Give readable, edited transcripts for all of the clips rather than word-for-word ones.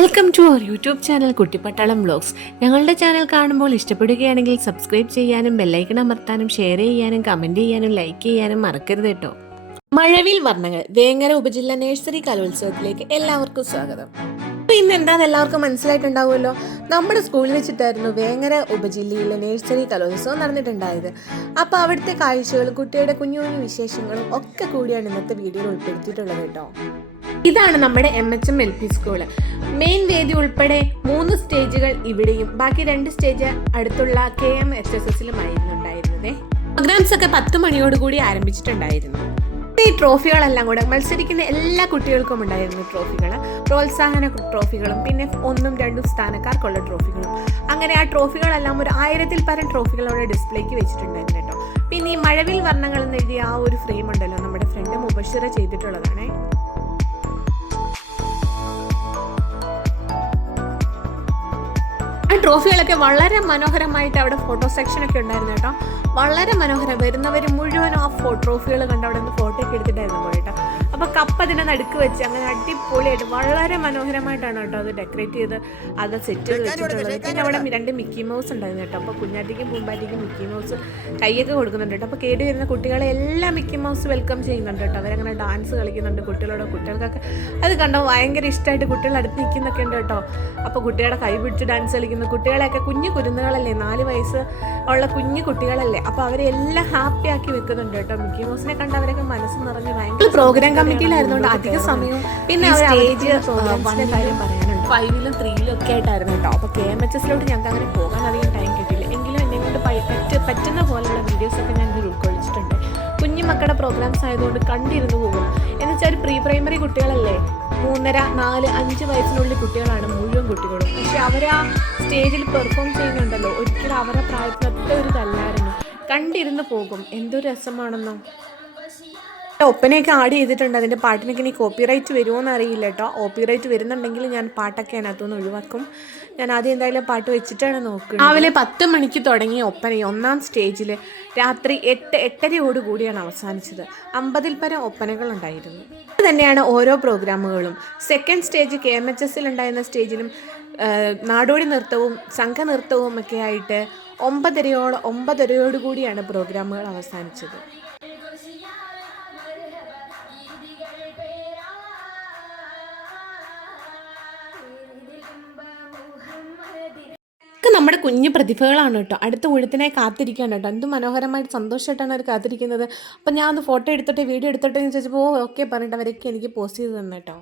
Welcome to our YouTube channel Kuttippattalam vlogs. ഞങ്ങളുടെ channel കാണുമ്പോൾ ഇഷ്ടപ്പെടുകയാണെങ്കിൽ സബ്സ്ക്രൈബ് ചെയ്യാനും ബെല്ലൈക്കൺ അമർത്താനും ഷെയർ ചെയ്യാനും കമൻറ്റ് ചെയ്യാനും ലൈക്ക് ചെയ്യാനും മറക്കരുത് കേട്ടോ. മഴവിൽ വർണ്ണങ്ങൾ വേങ്ങര ഉപജില്ല നഴ്സറി കലോത്സവത്തിലേക്ക് എല്ലാവർക്കും സ്വാഗതം. അപ്പോൾ ഇന്ന് എന്താണെന്ന് എല്ലാവർക്കും മനസ്സിലായിട്ടുണ്ടാവുമല്ലോ. നമ്മുടെ സ്കൂളിൽ വെച്ചിട്ടായിരുന്നു വേങ്ങര ഉപജില്ലയിലെ നഴ്സറി കലോത്സവം നടന്നിട്ടുണ്ടായത്. അപ്പോൾ അവിടുത്തെ കാഴ്ചകളും കുട്ടിയുടെ കുഞ്ഞു കുഞ്ഞു വിശേഷങ്ങളും ഒക്കെ കൂടിയാണ് ഇന്നത്തെ വീഡിയോയിൽ ഉൾപ്പെടുത്തിയിട്ടുള്ളത് കേട്ടോ. ഇതാണ് നമ്മുടെ MHM-LP സ്കൂള്. മെയിൻ വേദി ഉൾപ്പെടെ 3 സ്റ്റേജുകൾ ഇവിടെയും ബാക്കി 2 സ്റ്റേജ് അടുത്തുള്ള KMHSS-ലും ഉണ്ടായിരുന്നത്. പ്രോഗ്രാംസ് ഒക്കെ 10 മണിയോടുകൂടി ആരംഭിച്ചിട്ടുണ്ടായിരുന്നു. ഈ ട്രോഫികളെല്ലാം കൂടെ മത്സരിക്കുന്ന എല്ലാ കുട്ടികൾക്കും ഉണ്ടായിരുന്നു ട്രോഫികൾ, പ്രോത്സാഹന ട്രോഫികളും പിന്നെ 1ഉം 2ഉം സ്ഥാനക്കാർക്കുള്ള ട്രോഫികളും. അങ്ങനെ ആ ട്രോഫികളെല്ലാം ഒരു 1000-ൽ പരം ട്രോഫികളോടെ ഡിസ്പ്ലേക്ക് വെച്ചിട്ടുണ്ടായിരുന്നു കേട്ടോ. പിന്നെ ഈ മഴവിൽ വർണ്ണങ്ങൾ എന്നെഴുതിയ ആ ഒരു ഫ്രെയിം ഉണ്ടല്ലോ, നമ്മുടെ ഫ്രണ്ട് മുബഷിറ ചെയ്തിട്ടുള്ളതാണ്. ആ ട്രോഫികളൊക്കെ വളരെ മനോഹരമായിട്ട് അവിടെ ഫോട്ടോ സെക്ഷനൊക്കെ ഉണ്ടായിരുന്നു കേട്ടോ. വളരെ മനോഹരം, വരുന്നവർ മുഴുവനും ആ ട്രോഫികൾ കണ്ട് അവിടെ നിന്ന് ഫോട്ടോ ഒക്കെ എടുത്തിട്ടായിരുന്നു പോയിട്ടോ. അപ്പോൾ കപ്പ് അതിനെ നടുക്ക് വെച്ച് അങ്ങനെ അടിപൊളിയായിട്ട് വളരെ മനോഹരമായിട്ടാണ് കേട്ടോ അത് ഡെക്കറേറ്റ് ചെയ്ത് അത് സെറ്റ് ചെയ്ത് വെച്ചിട്ടുള്ളത്. പിന്നെ അവിടെ 2 മിക്കി മൗസ് ഉണ്ടായിരുന്നു കേട്ടോ. അപ്പോൾ കുഞ്ഞാറ്റിക്കും പൂമ്പാറ്റിക്കും മിക്കി മൗസ് കൈയൊക്കെ കൊടുക്കുന്നുണ്ട് കേട്ടോ. അപ്പോൾ കേടി വരുന്ന കുട്ടികളെ എല്ലാം മിക്കി മൗസ് വെൽക്കം ചെയ്യുന്നുണ്ട് കേട്ടോ. അവരങ്ങനെ ഡാൻസ് കളിക്കുന്നുണ്ട് കുട്ടികൾക്കൊക്കെ അത് കണ്ടോ ഭയങ്കര ഇഷ്ടമായിട്ട് കുട്ടികൾ അടുത്ത് നിൽക്കുന്നൊക്കെ ഉണ്ട് കേട്ടോ. അപ്പോൾ കുട്ടികളുടെ കൈ പിടിച്ച് ഡാൻസ് കളിക്കുന്ന കുട്ടികളെയൊക്കെ കുഞ്ഞു കുരുന്നുകളല്ലേ, 4 വയസ്സ് ഉള്ള കുഞ്ഞു കുട്ടികളല്ലേ, അപ്പോൾ അവരെല്ലാം ഹാപ്പി ആക്കി വെക്കുന്നുണ്ട് കേട്ടോ. മിക്കി മൗസിനെ കണ്ട് അവരൊക്കെ മനസ്സ് നിറഞ്ഞ് ഭയങ്കര പ്രോഗ്രാം കമ്മിറ്റിയിലായിരുന്നുകൊണ്ട് അധിക സമയവും പിന്നെ സ്റ്റേജ് കാര്യം പറയാനുണ്ട് 5ലും 3ലും ഒക്കെ ആയിട്ടായിരുന്നു കേട്ടോ. അപ്പോൾ KMHS-ലോട്ട് ഞങ്ങൾക്ക് അങ്ങനെ പോകാൻ അധികം ടൈം കിട്ടിയില്ല. എങ്കിലും എന്നെ കൊണ്ട് പറ്റുന്ന പോലെയുള്ള വീഡിയോസൊക്കെ ഞാൻ ഇതിൽ ഉൾക്കൊള്ളിച്ചിട്ടുണ്ട്. കുഞ്ഞു മക്കളുടെ പ്രോഗ്രാംസ് ആയതുകൊണ്ട് കണ്ടിരുന്നു പോകും. എന്നുവെച്ചാൽ ഒരു പ്രീ പ്രൈമറി കുട്ടികളല്ലേ, 3.5, 4, 5 വയസ്സിനുള്ളിൽ കുട്ടികളാണ് മുഴുവൻ കുട്ടികളും. പക്ഷെ അവർ ആ സ്റ്റേജിൽ പെർഫോം ചെയ്യുന്നുണ്ടല്ലോ, ഒരിക്കലും അവരുടെ പ്രായത്തിനൊത്ത ഒരു തല്ലായിരുന്നു. കണ്ടിരുന്ന് പോകും, എന്തൊരു രസമാണെന്നോ. ഒപ്പനയൊക്കെ ആഡ് ചെയ്തിട്ടുണ്ട്. അതിൻ്റെ പാട്ടിനൊക്കെ ഇനി കോപ്പിറൈറ്റ് വരുമോ എന്ന് അറിയില്ല കേട്ടോ. കോപ്പിറൈറ്റ് വരുന്നുണ്ടെങ്കിൽ ഞാൻ പാട്ടൊക്കെ അതിനകത്തുനിന്ന് ഒഴിവാക്കും. ഞാൻ ആദ്യം എന്തായാലും പാട്ട് വെച്ചിട്ടാണ് നോക്കുന്നത്. രാവിലെ 10 മണിക്ക് തുടങ്ങിയ ഒപ്പന 1ാം സ്റ്റേജിൽ രാത്രി 8:30 അവസാനിച്ചത്. 50-ൽ പരം ഒപ്പനകൾ ഉണ്ടായിരുന്നു. അത് തന്നെയാണ് ഓരോ പ്രോഗ്രാമുകളും. 2nd സ്റ്റേജ് KMHS-ൽ ഉണ്ടായിരുന്ന സ്റ്റേജിലും നാടോടി നൃത്തവും സംഘനൃത്തവും ഒക്കെ ആയിട്ട് 9:30 പ്രോഗ്രാമുകൾ അവസാനിച്ചത്. നമ്മുടെ കുഞ്ഞു പ്രതിഭകളാണ് കേട്ടോ. അടുത്ത ഊഴത്തിനായി കാത്തിരിക്കുകയാണ് കേട്ടോ. എന്ത് മനോഹരമായിട്ട് സന്തോഷമായിട്ടാണ് അവർ കാത്തിരിക്കുന്നത്. അപ്പം ഞാൻ ഒന്ന് ഫോട്ടോ എടുത്തോട്ടെ വീഡിയോ എടുത്തോട്ടെ എന്ന് ചോദിച്ചപ്പോൾ ഓക്കെ പറഞ്ഞിട്ട് അവരൊക്കെ എനിക്ക് പോസ്റ്റ് ചെയ്ത് തന്നെ കേട്ടോ.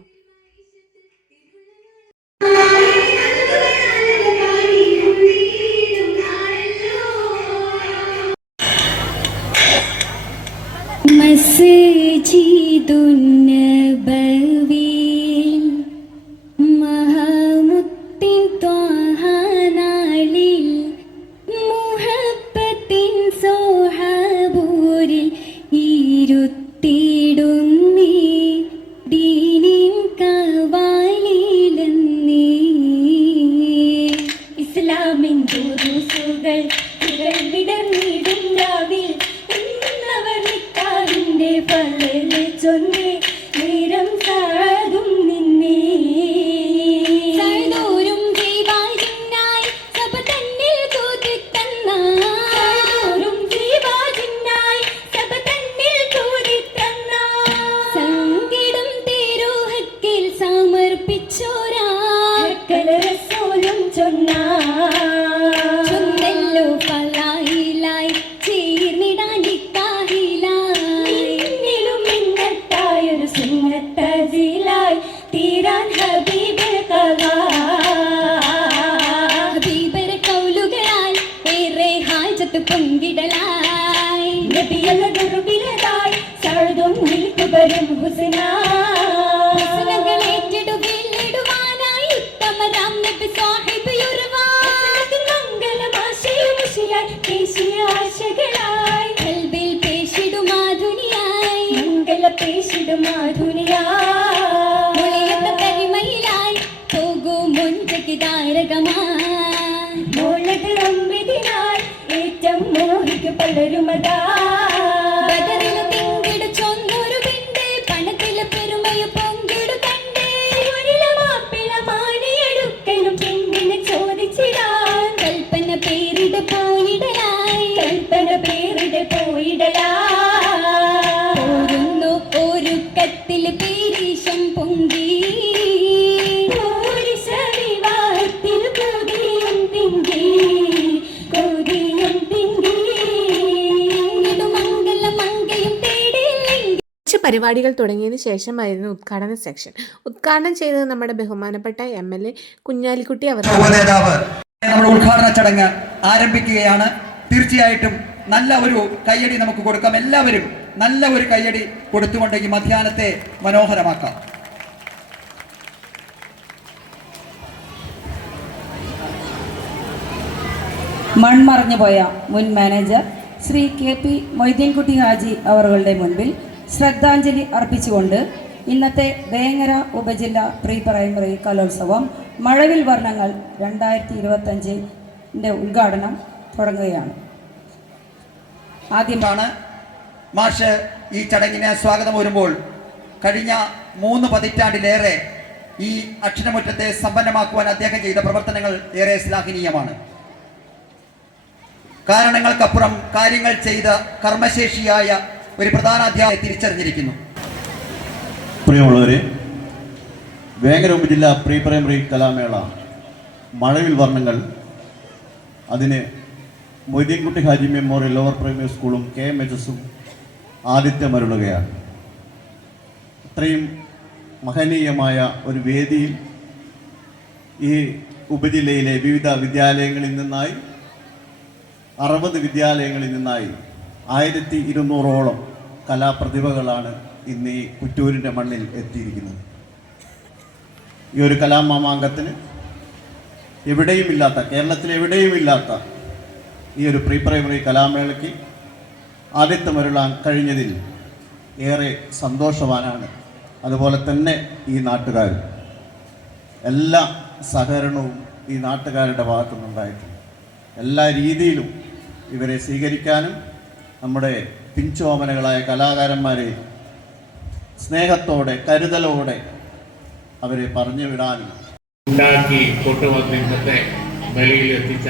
പണത്തിലെ പെരുമയ പൊങ്കിടു കണ്ടേ പരിപാടികൾ തുടങ്ങിയതിന് ശേഷമായിരുന്നു ഉദ്ഘാടന സെക്ഷൻ. ഉദ്ഘാടനം ചെയ്തത് നമ്മുടെ ബഹുമാനപ്പെട്ട MLA കുഞ്ഞാലിക്കുട്ടി അവർ. നമ്മുടെ ഉദ്ഘാടന ചടങ്ങ് ആരംഭിക്കുകയാണ്. തീർച്ചയായിട്ടും നല്ല ഒരു കയ്യടി നമുക്ക് കൊടുക്കാം. എല്ലാവരും നല്ല ഒരു കയ്യടി കൊടുത്തുകൊണ്ട് ഈ മധ്യാഹ്നത്തെ മനോഹരമാക്കാം. മൺമറഞ്ഞുപോയ മുൻ മാനേജർ ശ്രീ KP മൊയ്തീൻകുട്ടി ഹാജി അവരുടെ മുൻപിൽ ശ്രദ്ധാഞ്ജലി അർപ്പിച്ചുകൊണ്ട് ഇന്നത്തെ വേങ്ങര ഉപജില്ല പ്രീ പ്രൈമറി കലോത്സവം മഴവിൽ വർണ്ണങ്ങൾ 2025 ഉദ്ഘാടനം തുടങ്ങുകയാണ്. ആദ്യമാണ് മാഷ് ഈ ചടങ്ങിന് സ്വാഗതം വരുമ്പോൾ കഴിഞ്ഞ 3 പതിറ്റാണ്ടിലേറെ ഈ അക്ഷരമുറ്റത്തെ സമ്പന്നമാക്കുവാൻ അദ്ദേഹം ചെയ്ത പ്രവർത്തനങ്ങൾ ഏറെ ശ്ലാഘനീയമാണ്. കാരണങ്ങൾക്കപ്പുറം കാര്യങ്ങൾ ചെയ്ത കർമ്മശേഷിയായ ഒരു പ്രധാന അധ്യാപകനെ തിരിച്ചറിഞ്ഞിരിക്കുന്നു. പ്രിയമുള്ളവരെ, വേങ്ങര ഉപജില്ല പ്രീ പ്രൈമറി കലാമേള മഴവിൽ വർണ്ണങ്ങൾ, അതിന് Moideenkutty Haji memorial lower primary സ്കൂളും KMHS ആതിഥ്യമരുളുകയാണ്. ഇത്രയും മഹനീയമായ ഒരു വേദിയിൽ ഈ ഉപജില്ലയിലെ വിവിധ വിദ്യാലയങ്ങളിൽ നിന്നായി 60 വിദ്യാലയങ്ങളിൽ നിന്നായി 1200ഓളം കലാപ്രതിഭകളാണ് ഇന്ന് ഈ കുറ്റൂരിൻ്റെ മണ്ണിൽ എത്തിയിരിക്കുന്നത്. ഈ ഒരു കലാമാമാങ്കത്തിന് എവിടെയുമില്ലാത്ത, കേരളത്തിൽ എവിടെയുമില്ലാത്ത ഈ ഒരു പ്രീ പ്രൈമറി കലാമേളയ്ക്ക് ആതിഥ്യമരുളാൻ കഴിഞ്ഞതിൽ ഏറെ സന്തോഷവാനാണ്. അതുപോലെ തന്നെ ഈ നാട്ടുകാർ, എല്ലാ സഹകരണവും ഈ നാട്ടുകാരുടെ ഭാഗത്തുനിന്നുണ്ടായിട്ടുണ്ട്. എല്ലാ രീതിയിലും ഇവരെ സ്വീകരിക്കാനും നമ്മുടെ പിഞ്ചോമനകളായ കലാകാരന്മാരെ സ്നേഹത്തോടെ കരുതലോടെ അവരെ പറഞ്ഞു വിടാനും ഉണ്ടാക്കി കൊണ്ടുവന്ന് ഇന്നത്തെ നിലയിൽ എത്തിച്ച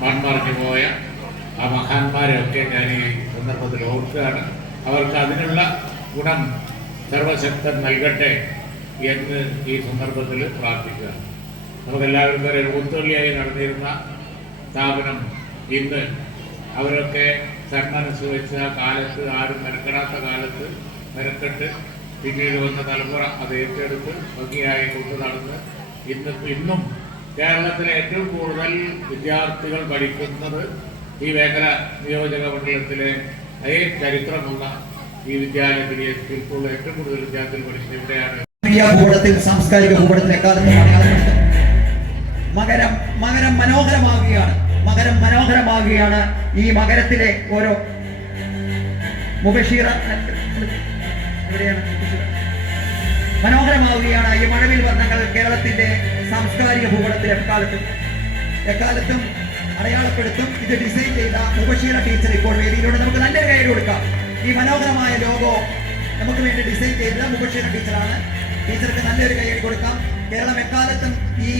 മൺമറഞ്ഞു പോയ ആ മഹാന്മാരെയൊക്കെ ഞാൻ ഈ സന്ദർഭത്തിൽ ഓർക്കുകയാണ്. അവർക്ക് അതിനുള്ള ഗുണം സർവശക്തൻ നൽകട്ടെ എന്ന് ഈ സന്ദർഭത്തിൽ പ്രാർത്ഥിക്കുക. നമുക്കെല്ലാവർക്കും ഒരു ഊത്തുള്ളിയായി നടന്നിരുന്ന സ്ഥാപനം ഇന്ന് അവരൊക്കെ സന്മനസ് വെച്ച കാലത്ത്, ആരും മെനക്കെടാത്ത കാലത്ത് മെനക്കെട്ട് പിന്നീട് വന്ന തലമുറ അത് ഏറ്റെടുത്ത് ഭംഗിയായി കൊണ്ടു നടന്ന് ഇന്നും കേരളത്തിലെ ഏറ്റവും കൂടുതൽ വിദ്യാർത്ഥികൾ പഠിക്കുന്നത് ഈ വേങ്ങര നിയോജക മണ്ഡലത്തിലെ ചരിത്രമുള്ള ഈ വിദ്യാലയത്തിലെ സ്കൂളിൽ ഏറ്റവും കൂടുതൽ വിദ്യാർത്ഥികൾ പഠിക്കുന്നത് ഇവിടെയാണ്. ഭൂപടത്തിൽ, സാംസ്കാരിക ഭൂപടത്തിൽ മകരം മനോഹരമാകുകയാണ്. ഈ മകരത്തിലെ ഓരോ മുബഷീറ മനോഹരമാവുകയാണ്. ഈ മഴവിൽ വർണ്ണങ്ങൾ കേരളത്തിന്റെ സാംസ്കാരിക ഭൂപടത്തിൽ എക്കാലത്തും അടയാളപ്പെടുത്തും. ഇത് ഡിസൈൻ ചെയ്ത മുബഷീറ ടീച്ചർ ഇപ്പോൾ വേദിയിലൂടെ നമുക്ക് നല്ലൊരു കൈയ്യടി കൊടുക്കാം. ഈ മനോഹരമായ ലോഗോ നമുക്ക് വേണ്ടി ഡിസൈൻ ചെയ്ത മുബഷീറ ടീച്ചറാണ്. ടീച്ചർക്ക് നല്ലൊരു കൈയ്യടി കൊടുക്കാം. കേരളം എക്കാലത്തും ഈ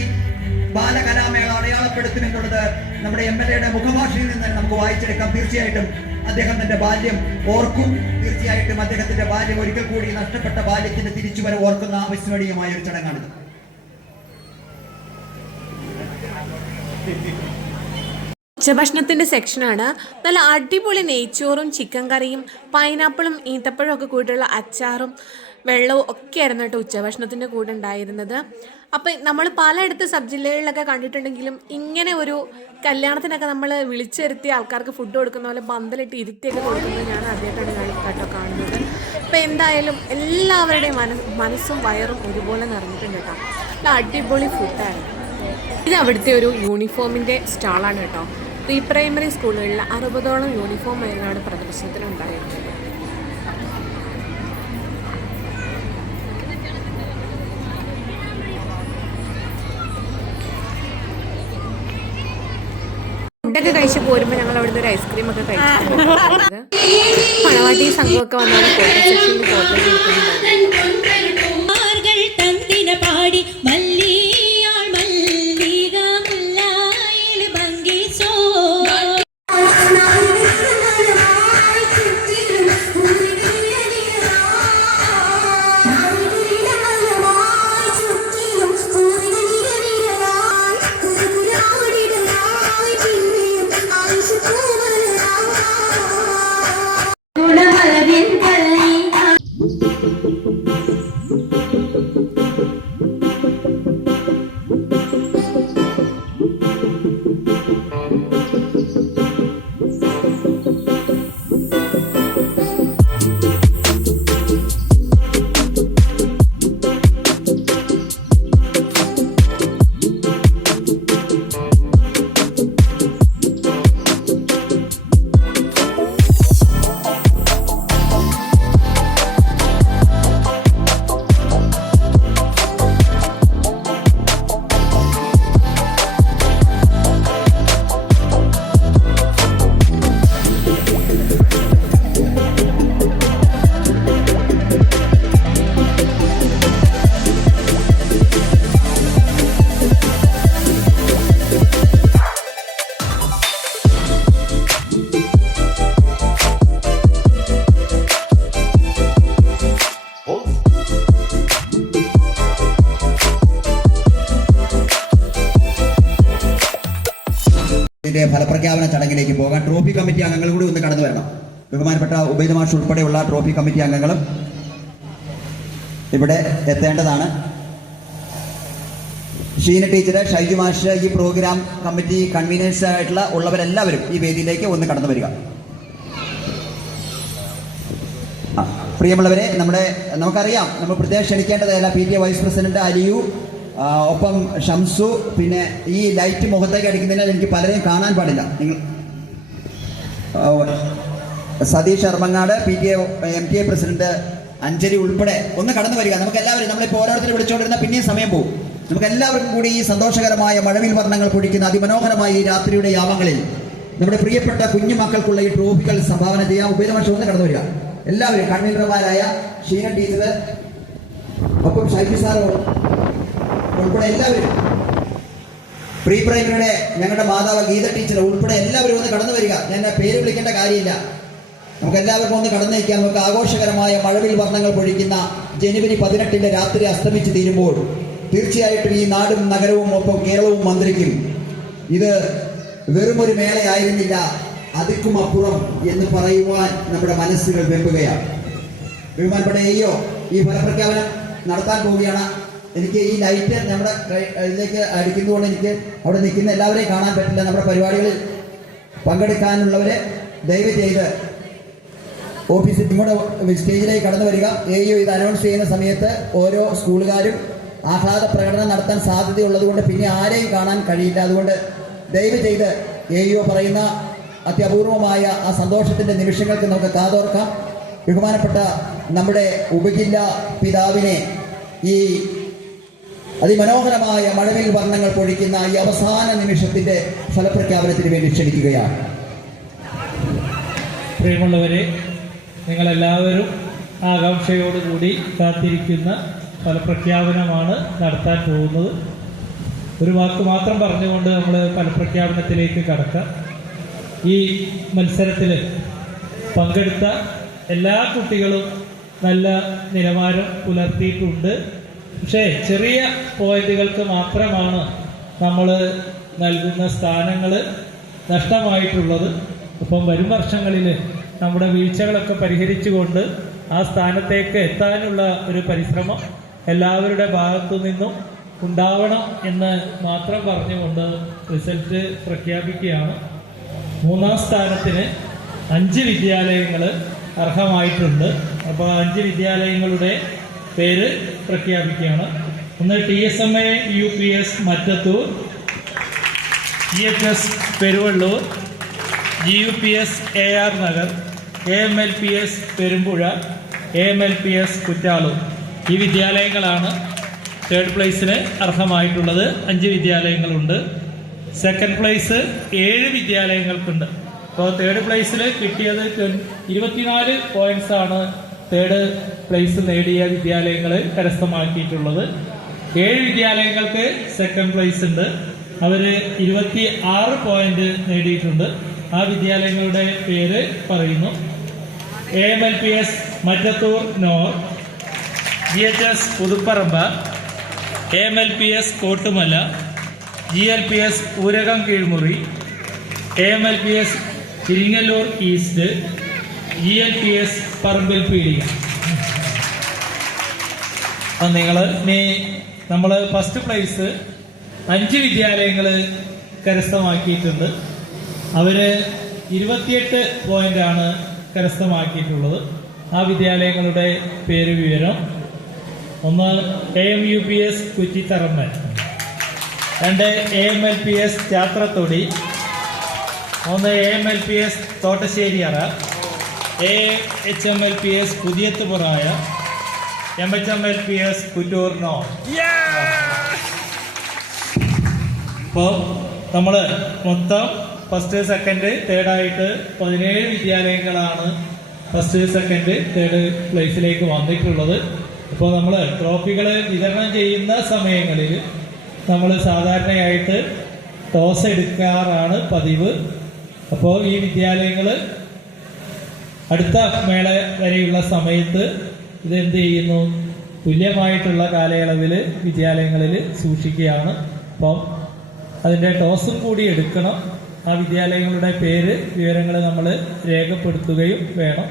ബാലകലാമേള അടയാളപ്പെടുത്തുമെന്നുള്ളത് നമ്മുടെ MLA മുഖഭാഷയിൽ നിന്ന് നമുക്ക് വായിച്ചെടുക്കാം. തീർച്ചയായിട്ടും അദ്ദേഹം തന്റെ ബാല്യം ഓർക്കും. തീർച്ചയായിട്ടും അദ്ദേഹത്തിന്റെ ബാല്യം ഒരിക്കൽ കൂടി നഷ്ടപ്പെട്ട ബാല്യത്തിന്റെ തിരിച്ചുവരവ് ഓർക്കുന്ന അവിസ്മരണീയമായ ഒരു ചടങ്ങാണിത്. ഉച്ചഭക്ഷണത്തിൻ്റെ സെക്ഷനാണ്. നല്ല അടിപൊളി നെയ്ച്ചോറും ചിക്കൻ കറിയും പൈനാപ്പിളും ഈത്തപ്പഴവും ഒക്കെ കൂടിയുള്ള അച്ചാറും വെള്ളവും ഒക്കെ ആയിരുന്നു കേട്ടോ ഉച്ചഭക്ഷണത്തിൻ്റെ കൂടെ ഉണ്ടായിരുന്നത്. അപ്പം നമ്മൾ പലയിടത്ത് സബ് ജില്ലകളിലൊക്കെ കണ്ടിട്ടുണ്ടെങ്കിലും ഇങ്ങനെ ഒരു കല്യാണത്തിനൊക്കെ നമ്മൾ വിളിച്ചു വരുത്തിയ ആൾക്കാർക്ക് ഫുഡ് കൊടുക്കുന്ന പോലെ പന്തലിട്ട് ഇരുത്തിയൊക്കെ കൊടുക്കുന്നത് ഞാൻ ആദ്യമായിട്ടാണ് കേട്ടോ കാണുന്നത്. അപ്പം എന്തായാലും എല്ലാവരുടെയും മനസ്സും വയറും ഒരുപോലെ നിറഞ്ഞിട്ടുണ്ട് കേട്ടോ. നല്ല അടിപൊളി ഫുഡാണ്. ഇത് അവിടുത്തെ ഒരു യൂണിഫോമിൻ്റെ സ്റ്റാളാണ് കേട്ടോ. പ്രീ പ്രൈമറി സ്കൂളുകളിൽ 60ഓളം യൂണിഫോം ആയിരുന്നു അവിടെ പ്രദർശനത്തിനുണ്ടായിരുന്നത്. ഫുഡൊക്കെ കഴിച്ച് പോരുമ്പോൾ ഞങ്ങൾ അവിടുന്ന് ഒരു ഐസ്ക്രീം ഒക്കെ കഴിച്ചു. മണവാട്ടി സംഘമൊക്കെ വന്നാണ് ഫോട്ടോ സെക്ഷനിൽ ഫോട്ടോ എടുക്കുന്നുണ്ടായിരുന്നു. ഇതിന്റെ ഫലപ്രഖ്യാപന ചടങ്ങിലേക്ക് പോകാം. ട്രോഫി കമ്മിറ്റി അംഗങ്ങൾ കൂടി ഒന്ന് കടന്നു വരണം. ബഹുമാനപ്പെട്ട ഉബൈദ് മാഷ് ഉൾപ്പെടെയുള്ള ട്രോഫി കമ്മിറ്റി അംഗങ്ങളും ഇവിടെ എത്തേണ്ടതാണ്. ഷീന ടീച്ചർ, ഷൈജു മാഷ്, ഈ പ്രോഗ്രാം കമ്മിറ്റി കൺവീനേഴ്സ് ആയിട്ടുള്ള ഉള്ളവരെല്ലാവരും ഈ വേദിയിലേക്ക് ഒന്ന് കടന്നു വരിക. പ്രിയമുള്ളവരെ, നമുക്കറിയാം, നമ്മൾ പ്രത്യേകം ക്ഷണിക്കേണ്ടതല്ല. PTA വൈസ് പ്രസിഡന്റ് അലിയു, ഒപ്പം ഷംസു, പിന്നെ ഈ ലൈറ്റ് മുഖത്തേക്ക് അടിക്കുന്നതിനാൽ എനിക്ക് പലരെയും കാണാൻ പാടില്ല. നിങ്ങൾ Satheesh Armangad, PTA MTA president Anjali ഉൾപ്പെടെ ഒന്ന് കടന്നു വരിക. നമുക്ക് എല്ലാവരും, നമ്മളിപ്പോൾ ഓരോരുത്തരും വിളിച്ചുകൊണ്ടിരുന്ന പിന്നെയും സമയം പോകും. നമുക്ക് എല്ലാവർക്കും കൂടി ഈ സന്തോഷകരമായ മഴവിൽ വർണ്ണങ്ങൾ പൊഴിക്കുന്ന അതിമനോഹരമായ ഈ രാത്രിയുടെ യാമങ്ങളിൽ നമ്മുടെ പ്രിയപ്പെട്ട കുഞ്ഞുമക്കൾക്കുള്ള ഈ ട്രോഫികൾ സംഭാവന ചെയ്യാം. ഉബൈദ് മാഷ് ഒന്ന് കടന്നു വരിക. എല്ലാവരും കൺവീനർമാരായ ഷീന ടീച്ചർ, ഒപ്പം ഷൈജു സാർ ഉൾപ്പെടെ എല്ലാവരും, പ്രീ പ്രൈമറിയുടെ ഞങ്ങളുടെ മാതാവ് ഗീത ടീച്ചർ ഉൾപ്പെടെ എല്ലാവരും ഒന്ന് കടന്നു വരിക. ഞാൻ പേര് വിളിക്കേണ്ട കാര്യമില്ല. നമുക്ക് എല്ലാവർക്കും ഒന്ന് കടന്നു വയ്ക്കാം. നമുക്ക് ആഘോഷകരമായ മഴവിൽ വർണ്ണങ്ങൾ പൊഴിക്കുന്ന ജനുവരി 18 രാത്രി അസ്തമിച്ച് തീരുമ്പോൾ തീർച്ചയായിട്ടും ഈ നാടും നഗരവും ഒപ്പം കേരളവും മന്ത്രിക്കും. ഇത് വെറുമൊരു മേളയായിരുന്നില്ല, അതിക്കും അപ്പുറം എന്ന് പറയുവാൻ നമ്മുടെ മനസ്സുകൾ വെമ്പുകയാണ്. ബഹുമാനപ്പെട്ട AO ഈ ഫലപ്രഖ്യാപനം നടത്താൻ പോവുകയാണ്. എനിക്ക് ഈ ലൈറ്റ് നമ്മുടെ ഇതിലേക്ക് അടിക്കുന്നതുകൊണ്ട് എനിക്ക് അവിടെ നിൽക്കുന്ന എല്ലാവരെയും കാണാൻ പറ്റില്ല. നമ്മുടെ പരിപാടികളിൽ പങ്കെടുക്കാനുള്ളവരെ ദയവ് ചെയ്ത് ഓഫീസിൽ ഇങ്ങോട്ട് സ്റ്റേജിലേക്ക് കടന്നു വരിക. AO ഇത് അനൗൺസ് ചെയ്യുന്ന സമയത്ത് ഓരോ സ്കൂളുകാരും ആഹ്ലാദ പ്രകടനം നടത്താൻ സാധ്യതയുള്ളതുകൊണ്ട് പിന്നെ ആരെയും കാണാൻ കഴിയില്ല. അതുകൊണ്ട് ദയവ് ചെയ്ത് AO പറയുന്ന അത്യപൂർവമായ ആ സന്തോഷത്തിൻ്റെ നിമിഷങ്ങൾക്ക് നമുക്ക് കാതോർക്കാം. ബഹുമാനപ്പെട്ട നമ്മുടെ ഉപജില്ലാ പിതാവിനെ ഈ അതിമനോഹരമായ മഴവിൽ വർണ്ണങ്ങൾ പൊഴിക്കുന്ന ഈ അവസാന നിമിഷത്തിൻ്റെ ഫലപ്രഖ്യാപനത്തിന് വേണ്ടി ക്ഷണിക്കുകയാണ്. പ്രിയമുള്ളവരെ, നിങ്ങളെല്ലാവരും ആകാംക്ഷയോടുകൂടി കാത്തിരിക്കുന്ന ഫലപ്രഖ്യാപനമാണ് നടത്താൻ പോകുന്നത്. ഒരു വാക്ക് മാത്രം പറഞ്ഞുകൊണ്ട് നമ്മൾ ഫലപ്രഖ്യാപനത്തിലേക്ക് കടക്കാം. ഈ മത്സരത്തിൽ പങ്കെടുത്ത എല്ലാ കുട്ടികളും നല്ല നിലവാരം പുലർത്തിയിട്ടുണ്ട്. പക്ഷേ ചെറിയ പോയിന്റുകൾക്ക് മാത്രമാണ് നമ്മൾ നൽകുന്ന സ്ഥാനങ്ങൾ നഷ്ടമായിട്ടുള്ളത്. അപ്പം വരും വർഷങ്ങളിൽ നമ്മുടെ വീഴ്ചകളൊക്കെ പരിഹരിച്ചുകൊണ്ട് ആ സ്ഥാനത്തേക്ക് എത്താനുള്ള ഒരു പരിശ്രമം എല്ലാവരുടെ ഭാഗത്തു നിന്നും ഉണ്ടാവണം എന്ന് മാത്രം പറഞ്ഞുകൊണ്ട് റിസൾട്ട് പ്രഖ്യാപിക്കുകയാണ്. 3ാം സ്ഥാനത്തിന് 5 വിദ്യാലയങ്ങൾ അർഹമായിട്ടുണ്ട്. അപ്പോൾ 5 വിദ്യാലയങ്ങളുടെ പേര് പ്രഖ്യാപിക്കുകയാണ്. ഒന്ന് TSMA UPS Mattathur, GHS Peruvallur, GUPS AR Nagar, AMLPS Perumpuzha, AMLPS കുറ്റാലൂർ. ഈ വിദ്യാലയങ്ങളാണ് 3rd പ്ലേസിന് അർഹമായിട്ടുള്ളത്. 5 വിദ്യാലയങ്ങളുണ്ട്. 2nd place 7 വിദ്യാലയങ്ങൾക്കുണ്ട്. അപ്പോൾ 3rd പ്ലേസിൽ കിട്ടിയത് 24 പോയിന്റ്സാണ് 3rd പ്ലേസ് നേടിയ വിദ്യാലയങ്ങൾ കരസ്ഥമാക്കിയിട്ടുള്ളത്. 7 വിദ്യാലയങ്ങൾക്ക് 2nd പ്ലേസ് ഉണ്ട്. അവർ 26 പോയിന്റ് നേടിയിട്ടുണ്ട്. ആ വിദ്യാലയങ്ങളുടെ പേര് പറയുന്നു: AMLPS Mattathur north, GHS Puthuparamba, AMLPS Kottumala, GLPS Urakam Keezhmuri, AMLPS Iringallur east, GLPS Parambil Peedika. അപ്പം നമ്മൾ ഫസ്റ്റ് പ്ലേസ് 5 വിദ്യാലയങ്ങൾ കരസ്ഥമാക്കിയിട്ടുണ്ട്. അവർ 28 പോയിന്റാണ് കരസ്ഥമാക്കിയിട്ടുള്ളത്. ആ വിദ്യാലയങ്ങളുടെ പേര് വിവരം: 1 AMUPS Kuttitharammal, 2 AMLPS Chathrathodi, 3 AMLPS Thottasseriyara, AHMLPS Puthiyathupuraya, MHMLPS Kuttur north. ഇപ്പോൾ നമ്മൾ മൊത്തം ഫസ്റ്റ് സെക്കൻഡ് തേർഡായിട്ട് 17 വിദ്യാലയങ്ങളാണ് ഫസ്റ്റ് സെക്കൻഡ് തേർഡ് പ്ലേസിലേക്ക് വന്നിട്ടുള്ളത്. ഇപ്പോൾ നമ്മൾ ട്രോഫികൾ വിതരണം ചെയ്യുന്ന സമയങ്ങളിൽ നമ്മൾ സാധാരണയായിട്ട് ടോസ് എടുക്കാറാണ് പതിവ്. അപ്പോൾ ഈ വിദ്യാലയങ്ങൾ അടുത്ത മേള വരെയുള്ള സമയത്ത് ഇതെന്ത് ചെയ്യുന്നു, തുല്യമായിട്ടുള്ള കാലയളവിൽ വിദ്യാലയങ്ങളിൽ സൂക്ഷിക്കുകയാണ്. അപ്പം അതിൻ്റെ ടോസും കൂടി എടുക്കണം. ആ വിദ്യാലയങ്ങളുടെ പേര് വിവരങ്ങൾ നമ്മൾ രേഖപ്പെടുത്തുകയും വേണം.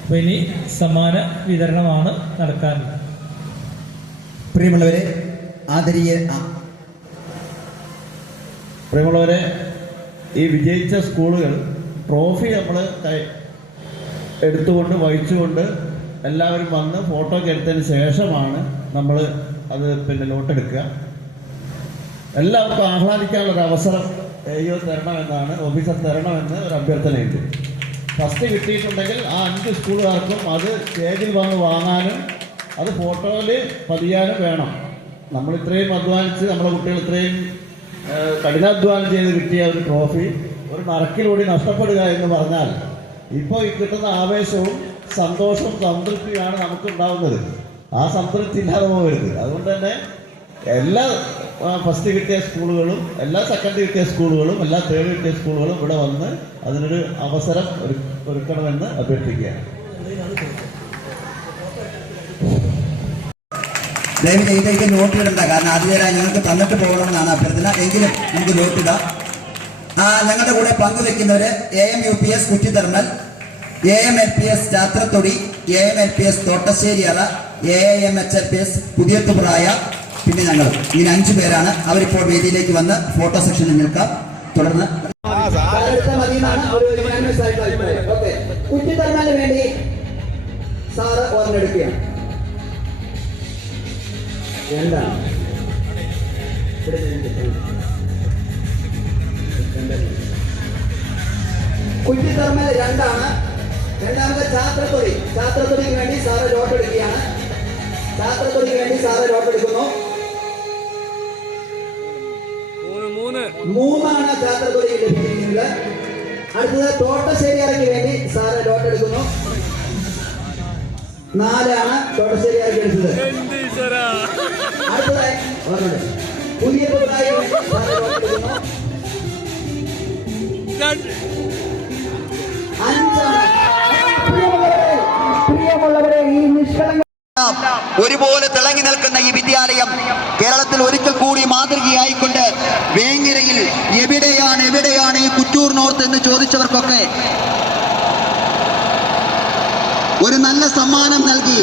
അപ്പോൾ ഇനി സമ്മാന വിതരണമാണ് നടക്കാറുള്ളത്. പ്രിയമുള്ളവരെ, പ്രിയമുള്ളവരെ, ഈ വിജയിച്ച സ്കൂളുകൾ ട്രോഫി നമ്മൾ എടുത്തുകൊണ്ട് വഹിച്ചുകൊണ്ട് എല്ലാവരും വന്ന് ഫോട്ടോ ഒക്കെ എടുത്തതിന് ശേഷമാണ് നമ്മൾ അത് ലോട്ടെടുക്കുക. എല്ലാവർക്കും ആഹ്ലാദിക്കാനുള്ളൊരു അവസരം തരണമെന്നാണ്, ഓഫീസർ തരണമെന്ന് ഒരു അഭ്യർത്ഥനയുണ്ട്. ഫസ്റ്റ് കിട്ടിയിട്ടുണ്ടെങ്കിൽ ആ 5 സ്കൂളുകാർക്കും അത് സ്റ്റേജിൽ വന്ന് വാങ്ങാനും അത് ഫോട്ടോയിൽ പതിയാനും വേണം. നമ്മൾ ഇത്രയും അധ്വാനിച്ച്, നമ്മുടെ കുട്ടികൾ ഇത്രയും കഠിനാധ്വാനം ചെയ്ത് കിട്ടിയ ഒരു ട്രോഫി ഒരു നറുക്കിലൂടെ നഷ്ടപ്പെടുക എന്ന് പറഞ്ഞാൽ ഇപ്പോൾ ഈ കിട്ടുന്ന ആവേശവും സന്തോഷവും സംതൃപ്തിയാണ് നമുക്കുണ്ടാവുന്നത്. ആ സംതൃപ്തി ഇല്ലാതെ പോകരുത്. അതുകൊണ്ട് തന്നെ എല്ലാ ഫസ്റ്റ് കിട്ടിയ സ്കൂളുകളും, എല്ലാ സെക്കൻഡ് കിട്ടിയ സ്കൂളുകളും, എല്ലാ തേർഡ് കിട്ടിയ സ്കൂളുകളും ഇവിടെ വന്ന് അതിനൊരു അവസരം ഒരുക്കണമെന്ന് അഭ്യർത്ഥിക്കുകയാണ്. ദയവിൽ ഇതിലേക്ക് നോട്ട് ഇടണ്ട, കാരണം ആദ്യം ഞങ്ങൾക്ക് തന്നിട്ട് പോകണമെന്നാണ് അഭ്യർത്ഥന. എങ്കിലും നമുക്ക് നോട്ട് ഇടാം. ഞങ്ങളുടെ കൂടെ പങ്കുവെക്കുന്നവര് AMUPS കുറ്റിത്തർമൽ, AMLPS Chathrathodi, AMLPS Thottasseriyara, AMHLPS പുതിയത്തുപ്രായ, പിന്നെ ഞങ്ങൾ. ഇങ്ങനെ 5 പേരാണ്. അവരിപ്പോൾ വേദിയിലേക്ക് വന്ന് ഫോട്ടോ സെക്ഷനിൽ നിൽക്കാം. തുടർന്ന് കുറ്റിത്തർമലിന് വേണ്ടി സാറ് ഓർമ്മയെടുക്കുകയാണ്. എന്താണ് കുറ്റിത്തർമൽ 2 രണ്ടാമത്തെ ചാത്രത്തൊടിക്ക് വേണ്ടി സാറ് ലോട്ട് എടുക്കുകയാണ്. ചാത്രത്തൊടിക്ക് വേണ്ടി സാറ് ലോട്ട് എടുക്കുന്നു. 3 ചാത്രത്തൊടിക്ക് ലഭിച്ചിരിക്കുന്നത്. അടുത്തത് തോട്ടശ്ശേരിയറയ്ക്ക് വേണ്ടി സാറ് ലോട്ട് എടുക്കുന്നു. 4 തോട്ടശ്ശേരിയറയ്ക്ക് എടുത്തത്. അടുത്തതായി പുതിയ പുതുതായി സാറ് ലോട്ട് എടുക്കുന്നു. 5 പ്രിയമുള്ളവരെ, ഈ നിഷ്കളങ്ക ഒരുപോലെ തിളങ്ങി നിൽക്കുന്ന ഈ വിദ്യാലയം കേരളത്തിൽ ഒരിക്കൽ കൂടി മാതൃകയായിക്കൊണ്ട് വേങ്ങരയിൽ എവിടെയാണ് ഈ കുറ്റൂർ നോർത്ത് എന്ന് ചോദിച്ചവർക്കൊക്കെ ഒരു നല്ല സമ്മാനം നൽകി